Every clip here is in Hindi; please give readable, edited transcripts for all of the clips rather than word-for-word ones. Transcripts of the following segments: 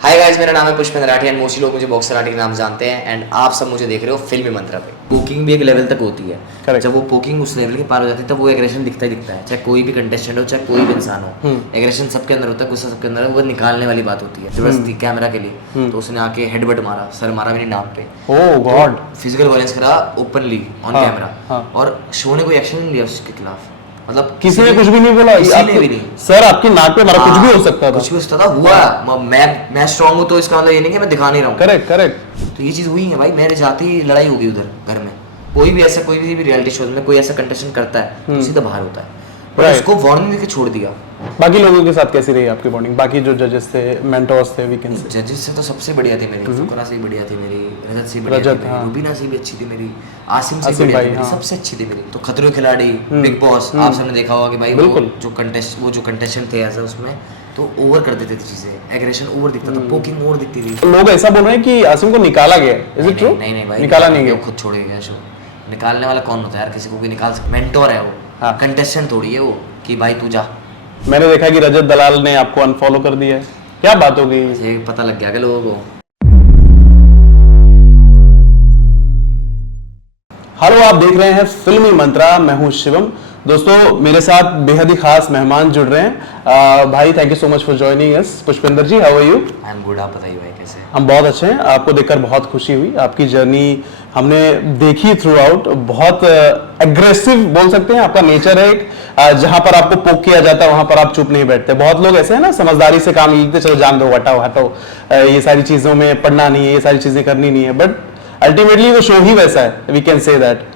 हाय गाइस, मेरा नाम है पुष्पेंद्र राठी एंड मोस्टली लोग मुझे बॉक्सर राठी के नाम से जानते हैं एंड आप सब मुझे देख रहे हो फिल्मी मंत्रा पे। पोकिंग भी एक लेवल तक होती है। Correct. जब वो पोकिंग उस लेवल के पार हो जाती है तब वो एग्रेशन दिखता ही दिखता है, चाहे कोई भी कंटेस्टेंट हो चाहे कोई भी इंसान हो। एग्रेशन सबके अंदर होता है, गुस्सा सबके अंदर है, वो निकालने वाली बात होती है जबरदस्ती कैमरा के लिए। तो उसने आके हेडबट मारा, सर मारा मेरी नाक पे। ओह गॉड। फिजिकल वायलेंस करा ओपनली ऑन हाँ, कैमरा हाँ। और शो ने कोई एक्शन नहीं लिया उसके खिलाफ। मतलब किसी ने कुछ भी नहीं बोला? किसी ने भी नहीं। सर आपकी नाक पे मारा, कुछ भी हो सकता था। कुछ भी हो सकता था, हुआ। मैं स्ट्रांग हूँ तो इसका मतलब ये नहीं कि मैं दिखा नहीं रहा हूँ। Correct correct. तो ये चीज हुई है भाई, मेरे जाते ही लड़ाई होगी उधर घर में। कोई भी ऐसा, कोई भी रियलिटी शो में कोई ऐसा कंटेस्टेंट करता है तो सीधा बाहर होता है। पर Right. उसको वार्निंग देके छोड़ दिया। बाकी लोगों के साथ कैसी रही आपकी बॉन्डिंग? बाकी जो जजेस थे, मेंटोर्स थे, वीकेंड से? जजेस से तो सबसे बढ़िया थी मेरी, फुकरा से भी बढ़िया थी मेरी, रजत से भी बढ़िया थी मेरी, हाँ। रुबीना से भी अच्छी थी मेरी, आसिम से भी आसिम बढ़िया थी भाई, मेरी, हाँ। सबसे अच्छी थी मेरी। तो खतरों के खिलाड़ी, बिग बॉस, आप सबने देखा होगा कि भाई बिल्कुल। वो जो कंटेस्टेंट थे ऐसा उसमें तो ओवर कर देते थे चीजें, एग्रेशन ओवर दिखता था, पोकिंग ओवर दिखती थी। तो लोग ऐसा बोल रहे हैं कि आसिम को निकाला गया। Is it true? नहीं भाई, निकाला नहीं गया। वो खुद छोड़ के गया शो। निकालने वाला कौन होता है यार? किसी को भी निकाल सकता? मेंटोर है वो, हाँ। कंटेस्टेंट थोड़ी है वो कि भाई तू जा। मैंने देखा कि रजत दलाल ने आपको अनफॉलो कर दिया है, क्या बात हो गई? ये पता लग गया कि लोगों को। हेलो, आप देख रहे हैं फिल्मी मंत्रा, मैं हूं शिवम। दोस्तों मेरे साथ बेहद ही खास मेहमान जुड़ रहे हैं। भाई thank you so much for joining us. Pushpendra ji, how are you? I am good, आप बताइए भाई कैसे? हम बहुत अच्छे हैं। आपको देखकर बहुत खुशी हुई। आपकी जर्नी हमने देखी थ्रू आउट। बहुत एग्रेसिव बोल सकते हैं आपका नेचर है। एक जहां पर आपको पोक किया जाता है वहां पर आप चुप नहीं बैठते। बहुत लोग ऐसे हैं ना, समझदारी से काम लेते, चलो जान दो, हटाओ हटाओ, ये सारी चीजों में पढ़ना नहीं है, ये सारी चीजें करनी नहीं है। बट अल्टीमेटली वो शो ही वैसा है, वी कैन से दैट।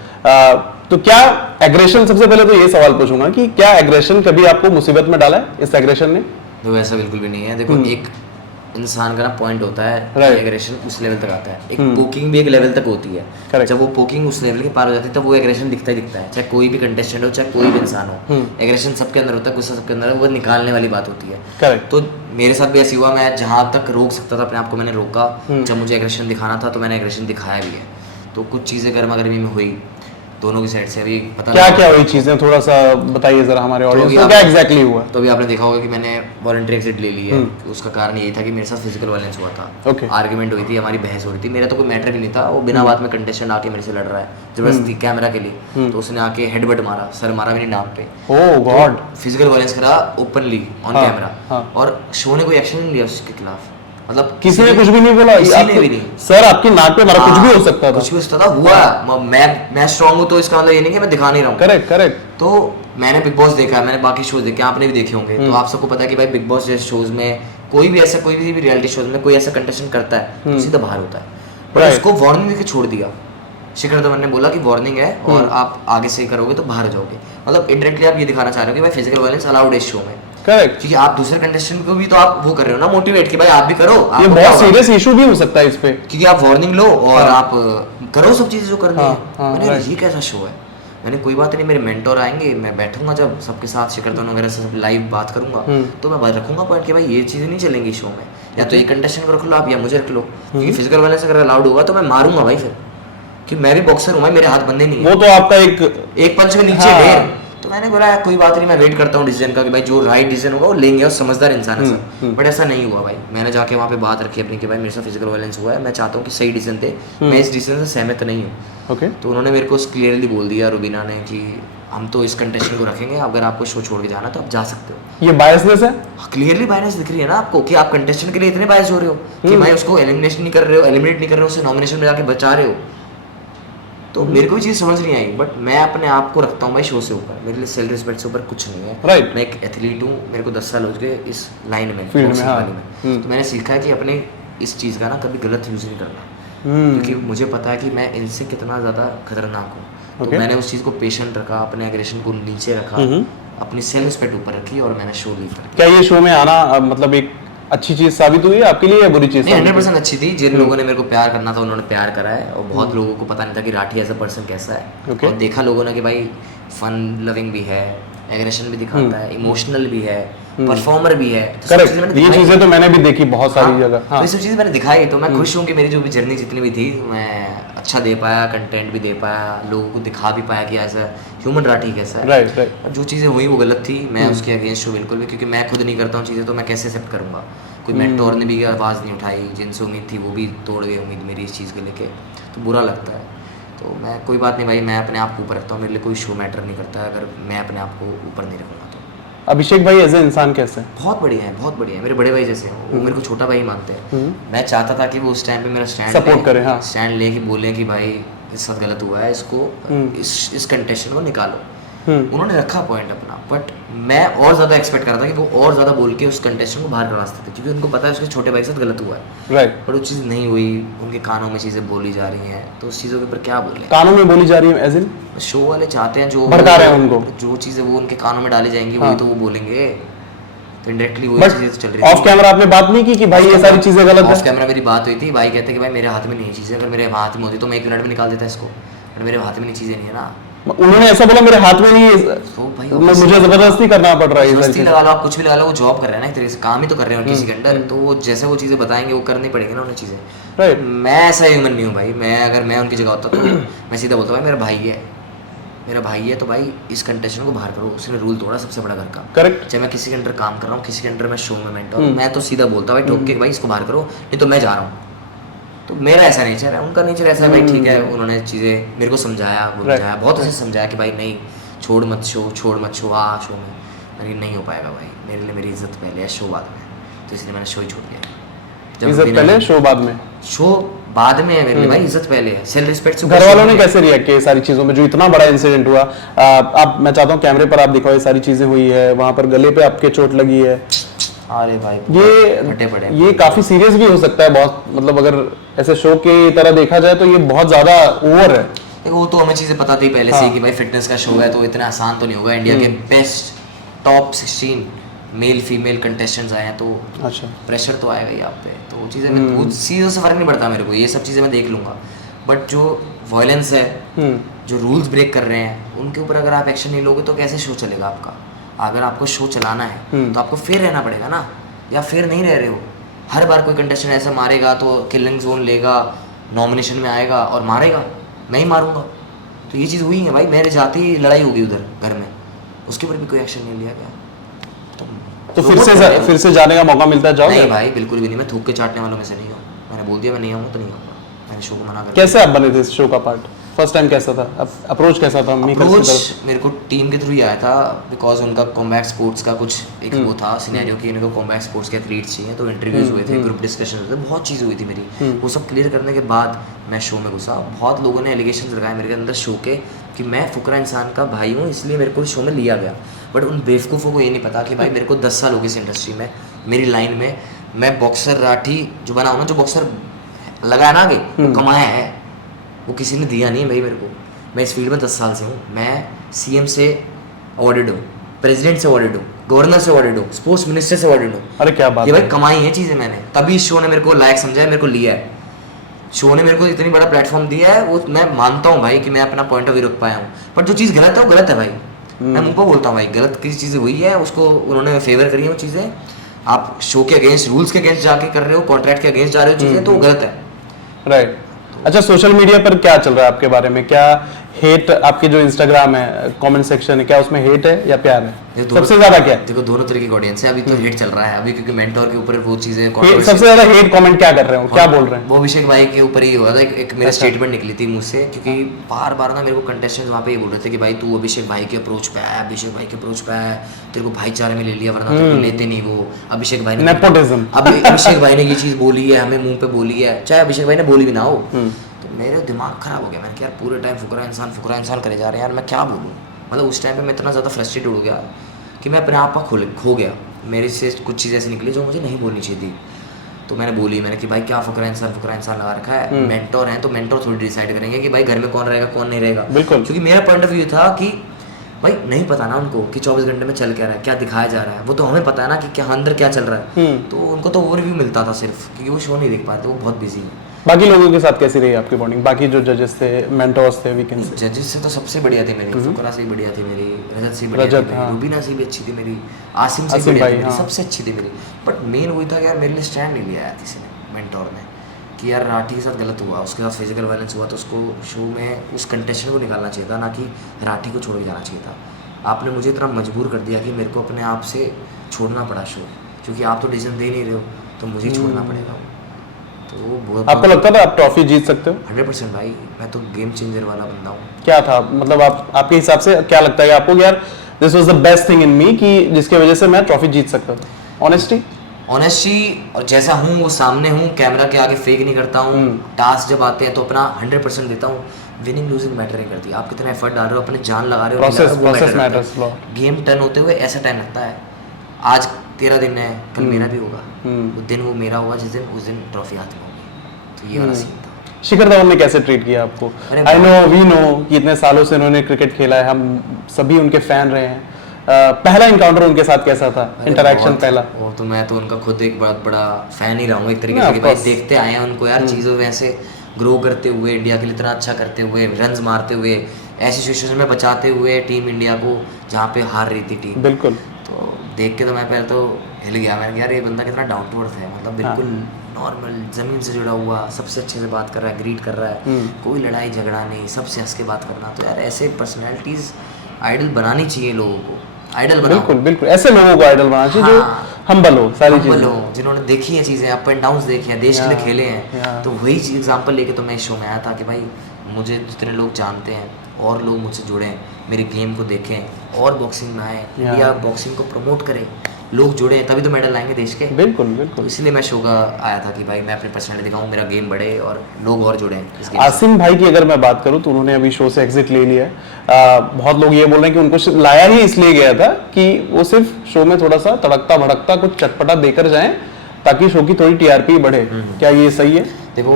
तो क्या एग्रेशन, सबसे पहले तो ये सवाल पूछूंगा कि क्या एग्रेशन कभी आपको मुसीबत में डाला है इस एग्रेशन ने? तो ऐसा बिल्कुल भी नहीं है। देखो, एक इंसान का ना पॉइंट होता है, Right. एग्रेशन उस लेवल तक आता है। एक पोकिंग भी एक लेवल तक होती है। Correct. जब वो पोकिंग उस लेवल के पार हो जाती है तब वो एग्रेशन दिखता ही दिखता है, चाहे कोई भी कंटेस्टेंट हो चाहे कोई भी इंसान हो। एग्रेशन सबके अंदर होता है, गुस्सा सबके अंदर है, वो निकालने वाली बात होती है। करेक्ट। तो मेरे साथ भी ऐसी हुआ, मैं जहाँ तक रोक सकता था अपने आप को मैंने रोका। जब मुझे एग्रेशन दिखाना था तो मैंने एग्रेशन दिखाया भी है। तो कुछ चीज़ें गर्मा गर्मी में हुई दोनों की साइड से। अभी पता क्या क्या हुई चीजें, थोड़ा सा बताइए जरा हमारे ऑडियंस को, क्या एग्जैक्टली हुआ? तो अभी आपने देखा होगा कि मैंने वॉलंटरी एग्जिट ले ली है। उसका कारण यही था कि मेरे साथ फिजिकल वायलेंस हुआ था। Okay. आर्गुमेंट हुई थी, हमारी बहस हो रही थी। मेरा तो कोई मैटर भी नहीं था, वो बिना बात में कंटेस्टेंट आके मेरे से लड़ रहा है जबरदस्ती कैमरा के लिए। तो उसने आके हेडबट मारा, सर मारा मेरी नाक पे। ओह गॉड। फिजिकल वायलेंस करा ओपनली ऑन हाँ, कैमरा हाँ। और शो ने कोई एक्शन नहीं लिया उसके खिलाफ। मतलब किसी ने कुछ भी नहीं बोला? किसी ने भी नहीं। सर आपकी नाक पे मारा, कुछ भी हो सकता था। कुछ भी हो सकता था, हुआ। मैं स्ट्रांग हूँ तो इसका मतलब ये नहीं कि मैं दिखा नहीं रहा हूँ। Correct correct. तो मैंने बिग बॉस देखा है, मैंने बाकी शोज देखे, आपने भी देखे होंगे। तो आप सबको पता है कि भाई बिग बॉस जैसे शोज में कोई भी ऐसा, कोई भी रियलिटी शोज में कोई ऐसा कंटेस्टेंट करता है तो सीधा बाहर होता है। पर Right. उसको वार्निंग देके छोड़ दिया। शिखर धवन ने बोला कि वार्निंग है और आप आगे से करोगे तो बाहर जाओगे। मतलब इनडायरेक्टली आप ये दिखाना चाह रहे हो कि भाई फिजिकल वायलेंस अलाउड है इस शो में। करेक्ट। क्योंकि आप दूसरे कंटेस्टेंट को भी तो आप वो कर रहे हो ना, मोटिवेट कि भाई आप भी करो। ये आपको क्या बहुत होगा? सीरियस इशू भी हो सकता है इस पे। क्योंकि आप वार्निंग लो और आप करो सब चीजें जो करनी है। हाँ, मैंने right. ये कैसा शो है? मैंने कोई बात नहीं, मेरे मेंटोर आएंगे, मैं बैठूंगा जब सबके साथ शिखर धवन वगैरह से सब लाइव बात करूंगा तो मैं बात रखूंगा पॉइंट कि भाई ये चीजें नहीं चलेंगी शो में। या तो ये कंटेस्टेंट को रख लो आप या मुझे रख लो। क्योंकि फिजिकल वायलेंस अगर अलाउड होगा तो मैं मारूंगा भाई फिर, कि मैं भी बॉक्सर हूँ भाई, मेरे हाथ बंधे नहीं है। वो तो आपका एक पंच में नीचे हाँ। ढेर। तो मैंने बोला कोई बात नहीं, मैं वेट करता हूँ डिसीजन का कि भाई जो राइट डिसीजन होगा वो लेंगे और समझदार इंसान है सब। बट ऐसा नहीं हुआ भाई। मैंने जाके वहाँ पे बात रखी अपनी कि भाई मेरे साथ फिजिकल वायलेंस हुआ है, मैं चाहता हूँ कि सही डिसीजन दे, मैं इस डिसीजन से सहमत नहीं हूँ। ओके। तो उन्होंने मेरे को क्लियरली बोल दिया, रुबीना ने, कि हम तो इस कंटेस्टेंट को रखेंगे, अगर आपको शो छोड़ के जाना तो आप जा सकते हो। ये बायसनेस है? क्लियरली बायनेस दिख रही है ना आपको कि आप कंटेस्टेंट के लिए इतने बायस हो रहे हो कि भाई उसको एलिमिनेशन नहीं कर रहे हो, एलिमिनेट नहीं कर रहे हो, उसे नॉमिनेशन में जाके बचा रहे हो। तो मेरे को भी चीज़ समझ नहीं आई। बट मैं अपने आप को रखता हूँ भाई शो से ऊपर, मेरे लिए सेल्फ रिस्पेक्ट से ऊपर कुछ नहीं है। Right. मैं एक एथलीट हूँ, मेरे को 10 साल हो गए इस लाइन में, Field में, boxing हाँ। वाली में। तो मैंने सीखा है कि अपने इस चीज़ का ना कभी गलत यूज़ नहीं करना। क्योंकि मुझे पता है कि मैं इनसे कितना ज़्यादा खतरनाक हूँ। तो Okay. मैंने उस चीज़ को पेशेंट रखा, अपने एग्रेशन को नीचे रखा, अपनी सेल्फ रिस्पेक्ट ऊपर रखी और मैंने शो लीव कर। क्या ये शो में आना मतलब एक अच्छी चीज साबित हुई है आपके लिए या बुरी चीज? नहीं, 100% अच्छी थी। जिन लोगों ने मेरे को प्यार करना था उन्होंने प्यार करा है और बहुत लोगों को पता नहीं था कि राठी एज अ पर्सन कैसा है। Okay. और देखा लोगों ने कि भाई फन लविंग भी है, एग्रेशन भी दिखाता है, इमोशनल भी है, परफॉर्मर भी है। तो सब चीज़ें मैंने करेक्ट। ये दिखाई। चीजें तो मैंने भी देखी बहुत सारी हाँ, जगह। तो हाँ। ये सब चीज़ें मैंने दिखाई। तो मैं खुश हूँ कि मेरी जो भी जर्नी जितनी भी थी मैं अच्छा दे पाया, कंटेंट भी दे पाया, लोगों को दिखा भी पाया कि ऐसा ह्यूमन राठी कैसा है। Right right. और जो चीज़ें हुई वो गलत थी, मैं उसके अगेंस्ट हूँ बिल्कुल भी, क्योंकि मैं खुद नहीं करता हूँ चीज़ें तो मैं कैसे एक्सेप्ट करूँगा। कोई मेंटोर ने भी आवाज़ नहीं उठाई, जिनसे उम्मीद थी वो भी तोड़ गए उम्मीद मेरी इस चीज़ को लेके, तो बुरा लगता है। तो मैं कोई बात नहीं भाई, मैं अपने आप को ऊपर रखता हूँ, मेरे लिए कोई शो मैटर नहीं करता है अगर मैं अपने आप को ऊपर नहीं रखूँगा तो। अभिषेक भाई एज ए इंसान कैसे हैं? बहुत बढ़िया है, बहुत बढ़िया है, मेरे बड़े भाई जैसे हैं वो, मेरे को छोटा भाई मानते हैं। मैं चाहता था कि वो उस टाइम पे मेरा स्टैंड सपोर्ट करें, हाँ। स्टैंड ले कि बोले कि भाई इस साथ गलत हुआ है, इसको इस कंटेस्टेंट को निकालो। उन्होंने रखा पॉइंट अपना, बट मैं और ज़्यादा एक्सपेक्ट कर रहा था कि वो और ज़्यादा बोल के उस कंटेस्टेंट को बाहर करवा सकते थे, क्योंकि उनको पता है उसके छोटे भाई के साथ गलत हुआ है। राइट। पर वो चीज़ नहीं हुई, उनके कानों में चीज़ें बोली जा रही हैं, तो उस चीज़ों के ऊपर क्या बोले। कानों में बोली जा रही है एज इन शो वाले चाहते हैं जो भड़का रहे हैं उनको, जो चीज़ें वो उनके कानों में डाली जाएंगी वही तो वो बोलेंगे, तो इनडायरेक्टली वही बट चीज़ें चल रही थी। ऑफ कैमरा आपने बात नहीं की कि भाई ये सारी चीजें गलत ऑफ है? कैमरा मेरी बात हुई थी, भाई कहते कि भाई मेरे हाथ में नहीं है चीज़ें, अगर मेरे हाथ में होती तो मैं 1 मिनट में निकाल देता इसको, बट मेरे हाथ में नहीं चीज़ें नहीं है ना। उन्होंने ऐसा बोला मेरे हाथ में नहीं है, तो भाई मुझे जबरदस्ती करना पड़ रहा है ये सारी जबरदस्ती चीजें। लगा लो, आप कुछ भी लगा लो, वो जॉब कर रहे हैं ना, एक तरीके से काम ही तो कर रहे हैं किसी के अंडर, तो वो जैसे वो चीज़ें बताएंगे वो करनी पड़ेगी ना उन्हें चीज़ें। राइट। मैं ऐसा ह्यूमन नहीं हूँ भाई, मैं अगर मैं उनकी जगह होता तो मैं सीधा बोलता भाई मेरा भाई है, मेरा भाई है तो भाई इस कंटेस्टेंट को बाहर करो, उसने रूल तोड़ा सबसे बड़ा घर का। करेक्ट। चाहे मैं किसी के अंडर काम कर रहा हूँ, किसी के अंडर मैं शो में मेंटर हूँ, मैं तो सीधा बोलता भाई ठोक के भाई इसको बाहर करो, नहीं तो मैं जा रहा हूँ। तो मेरा ऐसा नेचर है, उनका नेचर ऐसा है भाई, ठीक है उन्होंने चीज़ें मेरे को समझाया बुझाया, बहुत अच्छे से समझाया कि भाई नहीं छोड़ मत शो आ शो में, लेकिन नहीं हो पाएगा भाई, मेरे लिए मेरी इज्जत पहले है, शो बाद में, तो इसलिए मैंने शो ही छोड़ दिया। इज्जत पहले शो बाद में? शो बाद में है मेरे लिए भाई, इज्जत पहले है, सेल्फ रिस्पेक्ट से। घर वालों ने कैसे रिएक्ट किया सारी चीजों में, जो इतना बड़ा इंसिडेंट हुआ? आप मैं चाहता हूँ कैमरे पर आप दिखाओ, ये सारी चीजें हुई है, वहां पर गले पे आपके चोट लगी है, अरे भाई ये काफी सीरियस भी हो सकता है बहुत, मतलब अगर ऐसे शो की तरह देखा जाए तो ये बहुत ज्यादा ओवर है। देखो वो तो हमें चीजें पता थी पहले से कि भाई फिटनेस का शो है तो इतना आसान तो नहीं होगा, इंडिया के best top 16 male female contestants आए हैं, तो अच्छा प्रेशर तो आएगा ही आप पे, तो वो चीज़ें मैं वो चीज़ों से फर्क नहीं पड़ता मेरे को, ये सब चीज़ें मैं देख लूँगा, बट जो वायलेंस है, जो रूल्स ब्रेक कर रहे हैं उनके ऊपर अगर आप एक्शन नहीं लोगे तो कैसे शो चलेगा आपका। अगर आपको शो चलाना है तो आपको फेयर रहना पड़ेगा ना, या फेयर नहीं रह रहे हो, हर बार कोई कंटेस्टेंट ऐसा मारेगा तो किलिंग जोन लेगा, नॉमिनेशन में आएगा और मारेगा, मैं ही मारूंगा, तो ये चीज़ हुई है भाई, मेरे जाते ही लड़ाई होगी उधर घर में, उसके ऊपर भी कोई एक्शन नहीं लिया गया। तो फिर से जाने का मौका मिलता है, जाओगे? नहीं भाई बिल्कुल भी नहीं, मैं थूक के चाटने वालों में से नहीं हूँ, मैंने बोल दिया मैं नहीं आऊँगा तो नहीं आऊँगा, मैंने शो को मना कर। कैसे आप बने थे इस शो का पार्ट? फर्स्ट टाइम कैसा था, अप्रोच कैसा था? अप्रोच मेरे को टीम के थ्रू ही आया था, बिकॉज उनका कॉम्बैट स्पोर्ट्स का कुछ एक वो था सिनेरियो कि इनको कॉम्बैट स्पोर्ट्स के एथलीट्स चाहिए, तो इंटरव्यूज हुए थे, ग्रुप डिस्कशन हुए थे, बहुत चीज़ें हुई थी मेरी, वो सब क्लियर करने के बाद मैं शो में घुसा। बहुत लोगों ने एलिगेशन लगाए मेरे अंदर शो के कि मैं फुकरा इंसान का भाई हूँ, इसलिए मेरे को शो में लिया गया, बट उन बेवकूफ़ों को ये नहीं पता कि भाई मेरे को 10 साल हो गए इस इंडस्ट्री में, मेरी लाइन में, मैं बॉक्सर राठी जो बना हूँ ना, जो बॉक्सर लगाया ना आगे वो कमाया है, वो किसी ने दिया नहीं भाई मेरे को। मैं इस फील्ड में 10 साल से हूँ, मैं सीएम से अवॉर्डेड हूँ, प्रेसिडेंट से अवॉर्डेड हूँ, गवर्नर से अवॉर्डेड हूँ, स्पोर्ट्स मिनिस्टर से अवॉर्डेड हूँ। अरे क्या बात ये भाई कमाई है चीज़ें मैंने, तभी इस शो ने मेरे को लायक समझा है, मेरे को लिया है, शो ने मेरे को इतनी बड़ा प्लेटफॉर्म दिया है, वो मैं मानता हूँ भाई कि मैं अपना पॉइंट ऑफ व्यू रख पाया हूँ, बट जो चीज़ गलत है वो गलत है भाई, मैं मुंह पर बोलता हूँ भाई, गलत किसी चीज़ें हुई है उसको उन्होंने फेवर करी है वो चीज़ें, आप शो के अगेंस्ट रूल्स के अगेंस्ट जाके कर रहे हो, कॉन्ट्रैक्ट के अगेंस्ट जा रहे हो चीज़ें, तो वो गलत है। राइट। अच्छा, सोशल मीडिया पर क्या चल रहा है आपके बारे में? क्या हेट, आपके जो इंस्टाग्राम है कमेंट सेक्शन है, क्या उसमें हेट है या प्यार है? सबसे ज्यादा क्या है? देखो दोनों तरीके की ऑडियंस है, अभी तो हेट चल रहा है अभी, क्योंकि मेंटोर के ऊपर वो चीजें सबसे ज्यादा हेट कमेंट क्या कर रहे हो, क्या बोल रहे हैं? वो अभिषेक भाई के ऊपर ही हुआ था, एक मेरा स्टेटमेंट निकली थी मुझसे, क्योंकि बार बार ना मेरे को कंटेस्टेंट्स वहाँ पे ये बोल रहे थे कि भाई तू अभिषेक भाई के अप्रोच पे आया, अभिषेक भाई के अप्रोच पे आया, तेरे को भाईचारे में ले लिया, वरना तो लेते नहीं वो। अभिषेक भाई ने नेपोटिज्म, अभिषेक भाई ने ये चीज़ बोली है, हमें मुंह पे बोली है, चाहे अभिषेक भाई ने बोली भी ना हो, मेरे दिमाग खराब हो गया। मैंने कहा यार पूरे टाइम फुकरा इंसान करे जा रहे हैं यार, मैं क्या बोलूँ। मतलब उस टाइम पे मैं इतना ज़्यादा फ्रस्ट्रेटेड हो गया कि मैं अपने आप का खो गया, मेरे से कुछ चीज़ें ऐसी निकली जो मुझे नहीं बोलनी चाहिए थी, तो मैंने बोली, मैंने कि भाई क्या फुकरा इंसान लगा रखा है, मेंटोर हैं तो मेंटोर थोड़ी डिसाइड करेंगे कि भाई घर में कौन रहेगा कौन नहीं रहेगा। बिल्कुल, क्योंकि मेरा पॉइंट ऑफ व्यू था कि भाई नहीं पता ना उनको कि 24 घंटे में चल क्या रहा है, क्या दिखाया जा रहा है, वो तो हमें पता है ना कि क्या अंदर क्या चल रहा है, तो उनको तो ओवरव्यू मिलता था सिर्फ, क्योंकि वो शो नहीं देख पाते, वो बहुत बिजी है। बाकी लोगों के साथ कैसी रही आपकी बॉन्डिंग? बाकी जो जजेस थे, मेंटोर्स थे, वीकेंड से? जजेस से तो सबसे बढ़िया थी मेरी, फुकरा से भी बढ़िया थी मेरी, रजत से भी बढ़िया थी मेरी, रुबीना से भी अच्छी थी मेरी, आसिम से भी बढ़िया थी मेरी, सबसे अच्छी थी मेरी। बट मेन वही था कि यार मेरे लिए स्टैंड नहीं लिया किसी ने, मेंटोर ने, कि यार राठी के साथ गलत हुआ, उसके साथ फिजिकल वायलेंस हुआ, तो उसको शो में उस कंटेस्टेंट को निकालना चाहिए था, ना कि राठी को छोड़ के जाना चाहिए था। आपने मुझे इतना मजबूर कर दिया कि मेरे को अपने आप से छोड़ना पड़ा शो, क्योंकि आप तो डिसीजन दे नहीं रहे हो, तो मुझे छोड़ना पड़ेगा। तो वो बहुत आपको लगता था आप ट्रॉफी जीत सकते हो? 100% भाई, मैं तो गेम चेंजर वाला बंदा हूँ। क्या था मतलब आपके हिसाब से क्या लगता है कि आपको यार this was the best thing in me कि जिसके वजह से मैं ट्रॉफी जीत सकता था? ऑनेस्टी और जैसा हूँ वो सामने हूँ, कैमरा के आगे फेक नहीं करता हूँ। टास्क जब आते हैं तो अपना 100% देता हूँ। विनिंग लूजिंग मैटर नहीं करती, आप कितना एफर्ट डाल रहे हो, अपने जान लगा रहे हो, प्रोसेस मैटर्स। गेम टर्न होते हुए ऐसा टाइम लगता है। आज तेरा दिन है, कल मेरा भी होगा। वो दिन वो मेरा होगा जिस दिन उस दिन ट्रॉफी हाथ में होगी। तो ये वाला सीन था। शिखर धवन ने कैसे ट्रीट किया आपको? आई नो वी नो कि इतने सालों से उन्होंने क्रिकेट खेला है, हम सभी उनके फैन रहे हैं। पहला इनकाउंटर उनके साथ कैसा था, इंटरेक्शन पहला? वो तो मैं तो उनका खुद एक बहुत बड़ा फैन ही रहा हूँ एक तरीके से, कि भाई देखते आए हैं उनको यार, चीज़ों में ऐसे ग्रो करते हुए, इंडिया के लिए इतना अच्छा करते हुए, रन्स मारते हुए, ऐसी सिचुएशन में बचाते हुए टीम इंडिया को जहाँ पे हार रही थी टीम। बिल्कुल। तो देख के तो मैं पहले तो हिल गया, मैंने कहा यार ये बंदा कितना डाउन टू अर्थ है, मतलब बिल्कुल नॉर्मल, जमीन से जुड़ा हुआ, सबसे अच्छे से बात कर रहा है, ग्रीट कर रहा है, कोई लड़ाई झगड़ा नहीं, सबसे हंस के बात करना। तो यार ऐसे पर्सनैलिटीज आइडल बनानी चाहिए लोगों को, आइडल बनाओ। बिल्कुल बिल्कुल, ऐसे लोगों को आइडल बनाना चाहिए जो हम्बल हो, सारी चीजें, जिन्होंने देखी है चीजें, अप एंड डाउन्स देखे हैं, देश के लिए खेले हैं। तो वही एग्जांपल लेके तो मैं इस शो में आया था कि भाई मुझे जितने लोग जानते हैं और लोग मुझसे जुड़े, मेरी गेम को देखें और बॉक्सिंग में आए, इंडिया बॉक्सिंग को प्रमोट करें, लोग जुड़े, तभी तो मेडल आएंगे देश के। बिल्कुल बिल्कुल। तो इसलिए मैं शो का आया था कि भाई मैं अपनी पर्सनैलिटी दिखाऊं, मेरा गेम बढ़े और लोग और जुड़े। आसिम भाई की अगर मैं बात करूं तो उन्होंने अभी शो से एग्जिट ले लिया है। बहुत लोग ये बोल रहे हैं कि उनको लाया ही इसलिए गया था कि वो सिर्फ शो में थोड़ा सा तड़कता भड़कता कुछ चटपटा देकर जाएं ताकि शो की थोड़ी टीआरपी बढ़े। क्या ये सही है? देखो,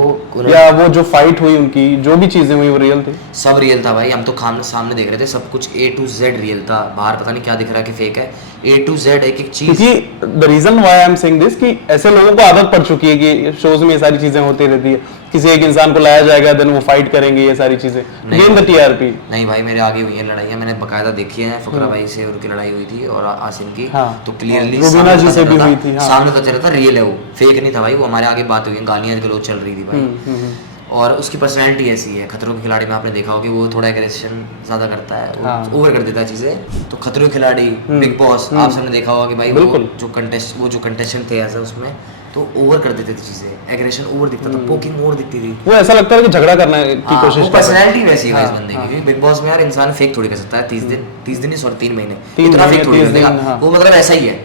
या वो जो फाइट हुई उनकी, जो भी चीजें हुई वो रियल थी? सब रियल था भाई, हम तो सामने देख रहे थे, सब कुछ A to Z रियल था। बाहर पता नहीं क्या दिख रहा है कि फेक है। A to Z एक एक चीज। क्योंकि the reason why I am saying this कि ऐसे लोगों को आदत पड़ चुकी है कि शोज में ये सारी चीजें होती रहती है, किसी एक इंसान को लाया जाएगा, देन वो फाइट करेंगे, ये सारी चीजें गेन द टीआरपी। नहीं भाई, मेरे आगे हुई है लड़ाइयाँ, मैंने बकायदा देखी है। फकरा भाई से उनकी लड़ाई हुई थी और आसिम की, तो क्लियरली रुबीना जी से भी हुई थी, सामने पता चला था रियल है, वो फेक नहीं था भाई। वो हमारे आगे बात हुई, गालियाँ गलौज चल रही थी भाई। और उसकी पर्सनैलिटी ऐसी है, खतरों के खिलाड़ी में आपने देखा होगा कि वो थोड़ा एग्रेशन ज्यादा करता है, ओवर कर देता है चीजें। तो खतरों के खिलाड़ी, बिग बॉस, आप सबने देखा होगा कि भाई वो जो कंटेस्टेंट थे ऐसा उसमें, तो ओवर कर देते थे चीजें, एग्रेशन ओवर दिखता था, पोकिंग ओवर दिखती थी। वो ऐसा लगता है कि झगड़ा करने की कोशिश कर रहा है। पर्सनैलिटी वैसी है इस बंदे की। बिग बॉस में यार इंसान फेक थोड़ी कर सकता है 30 दिन नहीं, सॉरी 3 महीने, इतना फेक थोड़ी कर देगा वो। मतलब ऐसा ही है,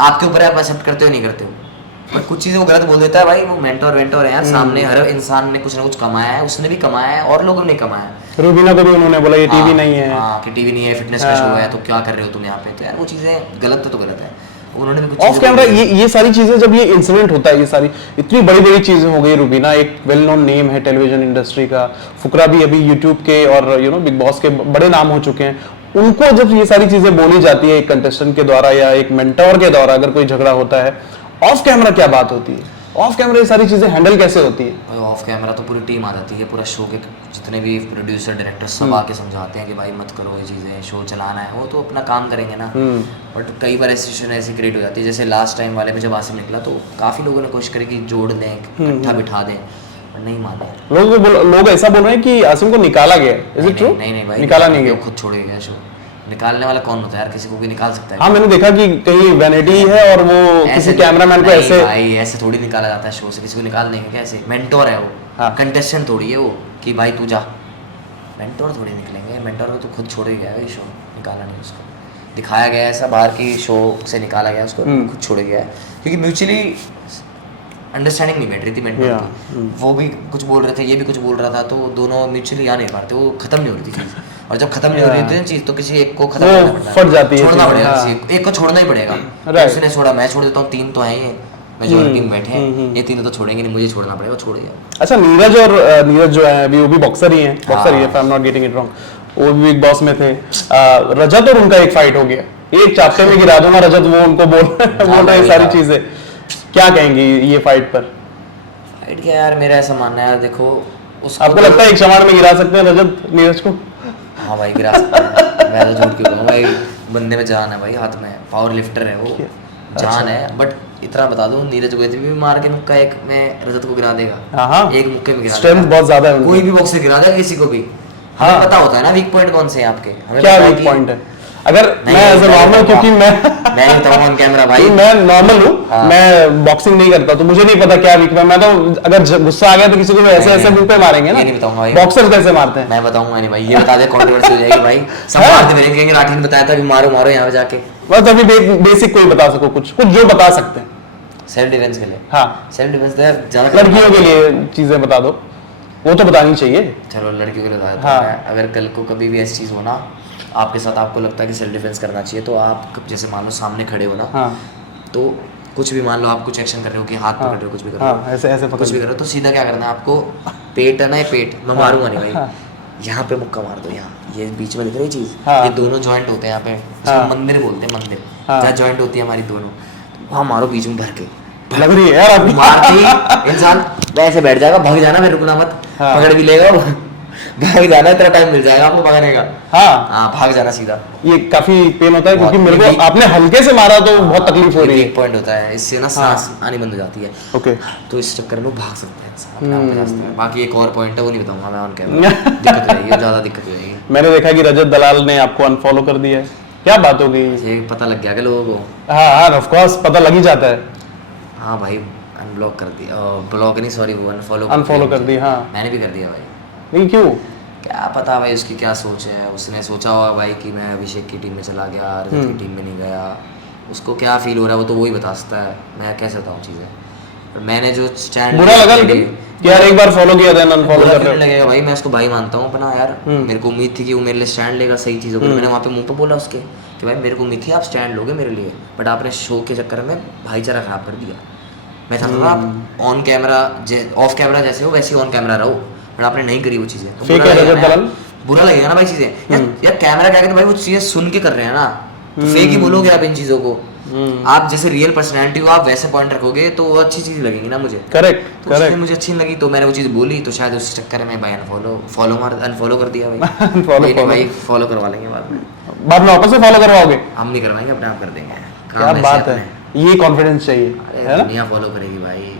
आपके ऊपर आप एक्सेप्ट करते हो नहीं करते हो, पर कुछ चीजें वो गलत बोल देता है भाई। वो मेंटोर है यार, सामने हर इंसान ने कुछ ना कुछ कमाया है, उसने भी कमाया है और लोगों ने कमाया है। रुबीना को भी उन्होंने बोला ये टीवी नहीं है, कि टीवी नहीं है, फिटनेस का शो है, तो क्या कर रहे हो तुम यहाँ पे। तो यार वो चीजें गलत तो गलत है। उन्होंने भी कुछ ऑफ कैमरा ये सारी चीजें, जब ये इंसिडेंट होता है, ये सारी इतनी बड़ी बड़ी चीजें हो गई। रुबीना एक वेल नोन नेम है टेलीविजन इंडस्ट्री का, फुकरा भी अभी यूट्यूब के और बिग बॉस के बड़े नाम हो चुके हैं। उनको जब ये सारी चीजें बोली जाती है एक कंटेस्टेंट के द्वारा या एक मेंटोर के द्वारा, अगर कोई झगड़ा होता है, ऑफ कैमरा क्या बात होती है? ऑफ कैमरा ये सारी चीजें हैंडल कैसे होती है? ऑफ कैमरा तो पूरी टीम आ जाती है, पूरा शो के जितने भी प्रोड्यूसर डायरेक्टर सब आके समझाते हैं कि भाई मत करो ये चीज़ें, शो चलाना है, वो तो अपना काम करेंगे ना। बट कई बार ऐसी सिचुएशन ऐसी क्रिएट हो जाती है, जैसे लास्ट टाइम वाले में जब आसिम निकला तो काफ़ी लोगों ने कोशिश करी कि जोड़ दें, इकट्ठा बिठा दें, पर नहीं माने। लोग ऐसा बोल रहे हैं कि आसिम को निकाला गया। Is it true? नहीं भाई, निकाला नहीं गया, खुद छोड़ गया शो। निकालने वाला कौन होता है यार, किसी को भी निकाल सकता है। हाँ, मैंने देखा कि कहीं वैनिटी है और वो किसी कैमरामैन को ऐसे भाई ऐसे थोड़ी निकाला जाता है शो से, किसी को निकाल देंगे कैसे? मेंटोर है वो, कंटेस्टेंट थोड़ी है वो कि भाई तू जा। मेंटोर थोड़ी निकलेंगे, मेंटोर को तो खुद छोड़ गया है शो, निकाला नहीं उसको। दिखाया गया ऐसा बाहर की शो से निकाला गया उसको, खुद छोड़ गया है, क्योंकि म्यूचुअली अंडरस्टैंडिंग नहीं बैठ रही थी मेंटोर की। वो भी कुछ बोल रहे थे, ये भी कुछ बोल रहा था, तो दोनों म्यूचुअली आ नहीं पाते, वो खत्म नहीं हो रही थी चीज़। और जब खत्म नहीं हो रही थी चीज, तो किसी एक को खत्म करना पड़ता है, फट जाती है, छोड़ना पड़ेगा, एक को छोड़ना ही पड़ेगा। उसने छोड़ा, मैं छोड़ देता हूँ, 3 तो हैं ये मेजॉरिटी में बैठे हैं, ये 3 तो छोड़ेंगे नहीं, मुझे छोड़ना पड़ेगा, छोड़ गया। अच्छा, नीरज जो है अभी वो भी बॉक्सर ही है, if I am not getting it wrong, वो भी बिग बॉस में थे। रजत और उनका एक फाइट हो गया, एक चाप्टे में गिरा दूंगा रजत, वो उनको बोल रहे सारी चीजें। क्या कहेंगे ये फाइट पर? फाइट क्या यार, मेरा ऐसा मानना है, देखो आपको लगता है एक शमार में गिरा सकते हैं रजत नीरज को? हाँ भाई, गिरा सकते हैं। मैं तो झूठ क्यों कहूँ भाई, बंदे में जान है भाई, हाथ में पावर लिफ्टर है वो, जान है। बट इतना बता दूं, नीरज गोयत्री भी मार के मुक्का एक में रजत को गिरा देगा, एक मुक्के में गिरा देगा। स्ट्रेंथ बहुत ज्यादा है, कोई भी बॉक्सर गिरा देगा किसी को भी। हमें पता होता है ना वीक पॉइंट कौन से हैं आपके, क्या वीक पॉइंट है। अगर नहीं, मैं एज ए मैं नॉर्मल, क्योंकि मैं नहीं बताऊंगा ऑन कैमरा भाई। मैं नॉर्मल हूँ, हाँ। मैं बॉक्सिंग नहीं करता, तो मुझे नहीं पता क्या वीक में। मैं तो अगर गुस्सा आ गया तो किसी को ऐसे ऐसे मुंह पे मारेंगे ना। ये नहीं बताऊंगा भाई। बॉक्सर कैसे मारते हैं? मैं बताऊंगा नहीं भाई, ये बता दे कंट्रोवर्सी हो जाएगी भाई। सब हाँ। मारते मेरे कहेंगे राठी ने बताया था कि मारो मारो यहाँ पे जाके। बस अभी बेसिक कोई बता सको, कुछ कुछ जो बता सकते हैं। सेल्फ डिफेंस के लिए, हाँ, सेल्फ डिफेंस तो यार ज्यादा लड़कियों के लिए चीजें बता दो, वो तो बतानी चाहिए। चलो लड़कियों के लिए बता देता हाँ। हूँ मैं। अगर कल को कभी भी ऐसी चीज़ हो ना आपके साथ, आपको लगता है कि सेल्फ डिफेंस करना चाहिए, तो आप जैसे मान लो सामने खड़े हो ना, हाँ तो कुछ भी मान लो आप कुछ एक्शन कर रहे हो कि हाथ पकड़ रहे हो, कुछ भी कर रहे हाँ, ऐसे ऐसे हो, पकड़ कुछ भी कर रहे हो, तो सीधा क्या करना है आपको, पेट है ना, ये पेट मैं मारूंगा नहीं भाई, हाँ। यहाँ पे मुक्का मार दो, यहाँ ये बीच में दिख रही चीज़, हाँ। ये दोनों जॉइंट होते हैं यहाँ पे, हाँ। इसको मंदिर बोलते हैं, मंदिर हाँ। जहाँ जॉइंट होती है हमारी दोनों, वहाँ मारो बीच में भर के। लग रही है यार आपकी। मारती ही इंसान वैसे बैठ जाएगा, भाग जाना, फिर रुकना मत, हाँ। पकड़ भी लेगा वो, भाग जाना, इतना टाइम मिल जाएगा आपको पकड़ने का। हाँ, भाग जाना सीधा। ये काफी पेन होता है, क्योंकि बहुत, मेरे ये को आपने हल्के से मारा तो बहुत तकलीफ हो रही है। एक पॉइंट होता है, इससे ना सांस आनी बंद हो जाती है, ओके। तो इस चक्कर में भाग सकते हैं इंसान अपने आप में रास्ते में। बाकी एक और पॉइंट है, वो नहीं बताऊंगा मैं ऑन कैमरा, दिक्कत हो जाएगी, ज्यादा दिक्कत हो जाएगी। मैंने देखा कि रजत दलाल ने आपको अनफॉलो कर दिया है, क्या बात हो गई? ये पता लग गया कि लोगों को? हाँ हाँ, ऑफ कोर्स पता लग ही जाता है। हाँ भाई, अनब्लॉक कर दिया, ब्लॉक नहीं सॉरी, वो अनफॉलो कर दिया, हाँ। मैंने भी कर दिया भाई। नहीं, क्यों? क्या पता भाई उसकी क्या सोच है, उसने सोचा होगा भाई कि मैं अभिषेक की टीम में चला गया, रजत की टीम में नहीं गया, उसको क्या फील हो रहा है वो तो वही बता सकता है, मैं कैसे बताऊँ चीज़ें। पर मैंने जो स्टैंड बुरा लगा लेकिन कि यार एक बार फॉलो किया था, अनफॉलो कर रहे हो। लगेगा भाई, मैं उसको भाई मानता हूँ अपना यार, मेरे को उम्मीद थी कि वो मेरे लिए स्टैंड लेगा सही चीज़ों के लिए। मैंने वहाँ पे मुंह पे बोला उसके कि भाई मेरे को उम्मीद थी आप स्टैंड लोगे मेरे लिए, बट आपने शो के चक्कर में भाईचारा खराब कर दिया। मैं चाहता था आप ऑन कैमरा, ऑफ कैमरा जैसे हो वैसे ही ऑन कैमरा रहो, बट आपने नहीं करी वो चीज़ें, तो फेक है रजत दलाल। बुरा लगेगा ना भाई चीज़ें। यार कैमरा क्या कहते हैं भाई, वो चीज़ें सुन के कर रहे हैं ना, तो फेक ही बोलोगे आप इन चीज़ों को। आप जैसे रियल पर्सनैलिटी हो, आप वैसे पॉइंट रखोगे तो वो अच्छी चीज़ लगेगी ना मुझे। करेक्ट तो उसने करेक्ट। मुझे अच्छी नहीं लगी, तो मैंने वो चीज़ बोली, तो शायद उस चक्कर में भाई अनफॉलो कर दिया भाई। Unfollow, नहीं भाई, फॉलो करवा लेंगे बाद में, बाद में वापस से फॉलो करवाओगे? हम नहीं करवाएंगे, अपने आप कर देंगे। क्या काम ऐसे बात है, अपने। ये कॉन्फिडेंस चाहिए, अरे है ना? दुनिया फॉलो करेगी भाई।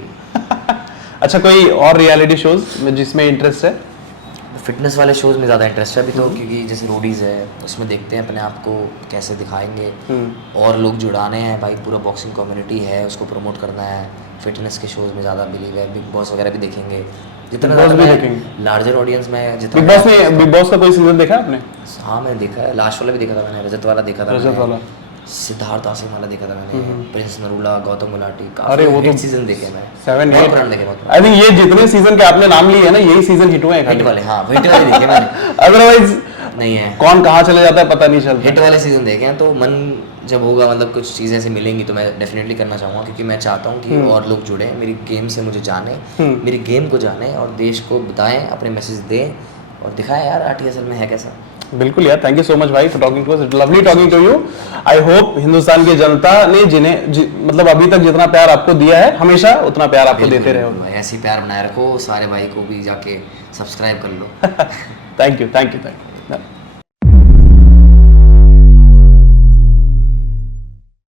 अच्छा, कोई और रियलिटी शोज में जिसमें इंटरेस्ट है? फिटनेस वाले शोज़ में ज़्यादा इंटरेस्ट है अभी तो, क्योंकि जैसे रोडीज़ है उसमें देखते हैं अपने आप को कैसे दिखाएंगे, और लोग जुड़ाने हैं भाई, पूरा बॉक्सिंग कम्युनिटी है उसको प्रमोट करना है। फिटनेस के शोज़ में ज़्यादा बिलीव है, बिग बॉस वगैरह भी देखेंगे, जितना Big Boss भी ज़्यादा देखेंगे। लार्जर ऑडियंस में जितना। बिग बॉस का कोई सीजन देखा आपने? हाँ मैंने देखा है, लास्ट वाला भी देखा था मैंने, रजत वाला देखा था रजत मैंने, वाला। सिद्धार्थ आसिम वाला देखा था मैंने, प्रिंस नरूला, गौतम गुलाटी, अरे वो तो सीजन देखे मैंने, 7 बहुत 8 पुराने देखे, बहुत आई थिंक ये जितने सीजन के आपने नाम लिए हैं ना, यही सीजन हिट हुए हैं हिट खाली। वाले, हाँ हिट वाले देखे मैंने, अदरवाइज नहीं है कौन कहाँ चले जाता है पता नहीं चलता। हिट वाले सीजन देखे हैं, तो मन जब होगा, मतलब कुछ चीज़ें ऐसे मिलेंगी तो मैं डेफिनेटली करना चाहूँगा, क्योंकि मैं चाहता हूँ कि और लोग जुड़े, मेरी गेम से मुझे जाने, मेरी गेम को जाने और देश को बताएं, अपने मैसेज दें और दिखाएं यार आरटी असल में है कैसा। बिल्कुल यार, थैंक यू सो मच भाई for talking to us, it lovely talking to you. I hope Hindustan की जनता ने मतलब अभी तक जितना प्यार आपको दिया है, हमेशा उतना प्यार आपको देते रहे। भाई ऐसे ही प्यार बनाए रखो, सारे भाई को भी जाके सब्सक्राइब कर लो। Thank you thank you thank you.